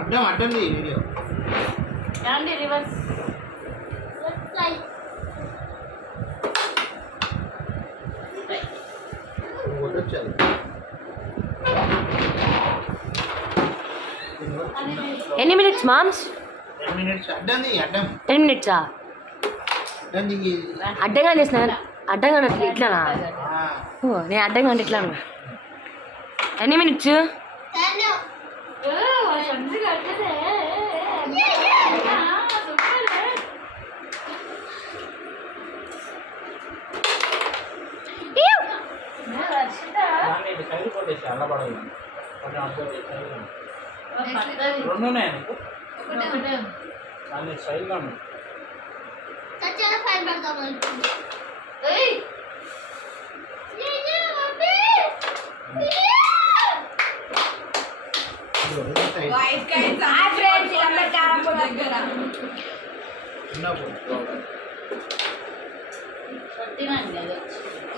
అడ్డం అడ్డం వీడియో ఏమండి రివర్స్ ఎన్ని మినిట్స్ మామ్స్? 10 minutes అడ్డం 10 minutes అడ్డంగా చేసిన అడ్డంగా ఇట్లానా? నేను అడ్డంగా అంటే ఇట్లాను. ఎన్ని మినిట్స్?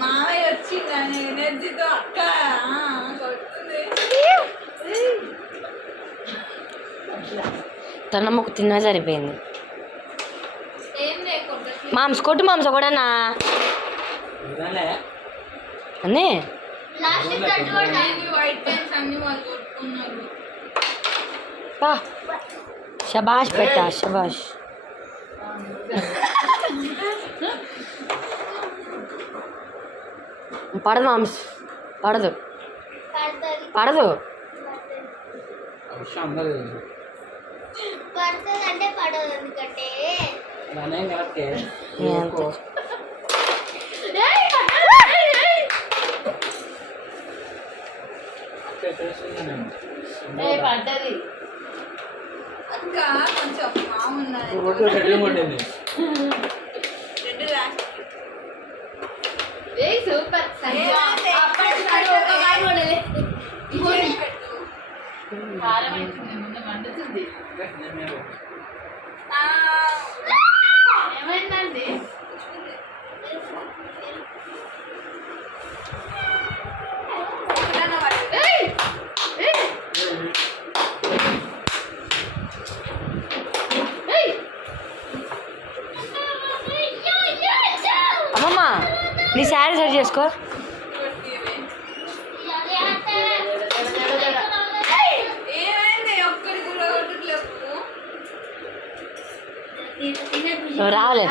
మామయ్య వచ్చింది ఎనర్జీతో అక్క తనమ్మకు తిన్నా సరిపోయింది. మాంస్ కొట్టు మాంస కూడానా అన్నీ శబాష్ పెట్టా శబాష్. పడదు మాంస్ పడదు పడదు. పడుతుందంటే పడదు ఎందుకంటే పడ్డది అక్క కొంచెం బాగున్నది. సూపర్ మండుతుంది. ఏమైందండి? అమ్మమ్మ నీ శారీ సెట్ చేసుకో. రావాలి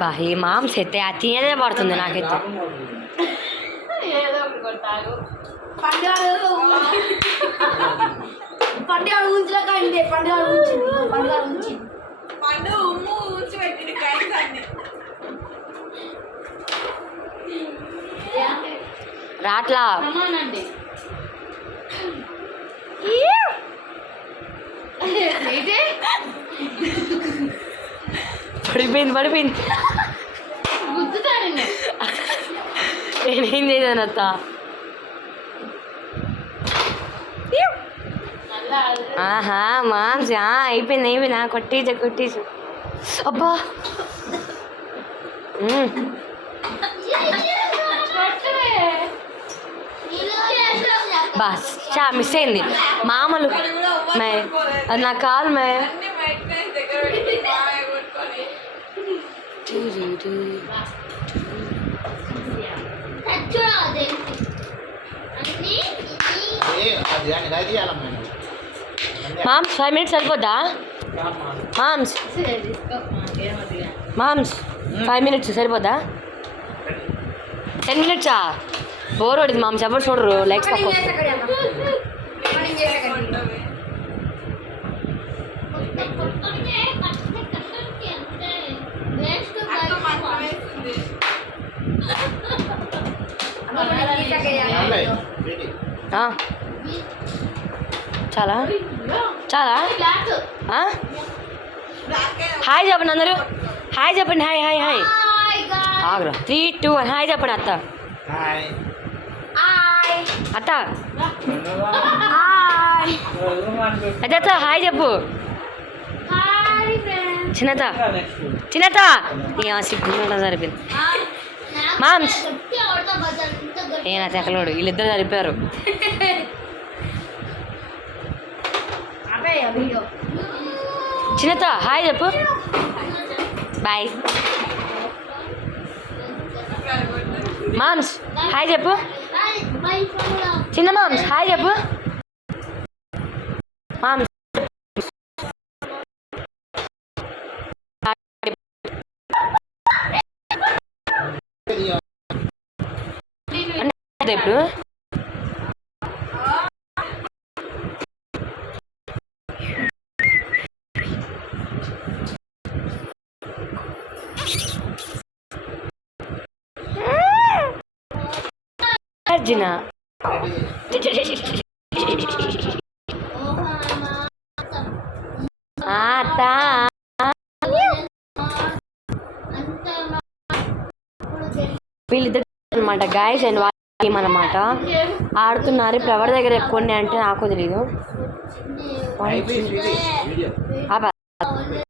బా ఈ మాంస్ అయితే ఆ తినేదే పడుతుంది నాకైతే. పండుగ ఊంచలేక పండుగ ఊంచి పండు ఉమ్ము ఊంచి పెట్టింది కైన్స్ అన్ని రాట్లా పడిపోయింది పడిపోయింది. నేనేం చేశాను అత్త? ఆహా మాంస అయిపోయింది అయిపోయింది. కొట్టేసు అబ్బా. బస్ చా మిస్ అయింది మామూలు మే అది నా కాలు మే. మామ్స్ 5 minutes సరిపోద్దా? మామ్స్ 5 minutes సరిపోద్దా? 10 minutes బోర్ పడింది మామ్స్. ఎవరు చూడరు లైక్స్ పక్క. చాలా చాలా హాయ్ చెప్పండి అందరూ. హాయ్ చెప్పండి. Hi hi hi Agra 3, 2, 1 hi చెప్పండి అత్త. అత్త అత్త హాయ్ చెప్పు. చిన్నత చిన్నత ఇక సిగ్గుండా సరిపోయింది మామ్స్ ఏ నా చెక్కలోడు వీళ్ళిద్దరు సరిపోయారు చిన్నత హాయ్ చెప్పు బాయ్ మామ్స్ హాయ్ చెప్పు చిన్న మామ్స్ హాయ్ చెప్పు మామ్స్ ఇప్పుడు అర్జున వీళ్ళిద్దరు అనమాట గాయస్ అండ్ వాళ్ళ అనమాట ఆడుతున్నారు ఇప్పుడు ఎవరి దగ్గర ఎక్కువ అంటే నాకు తెలియదు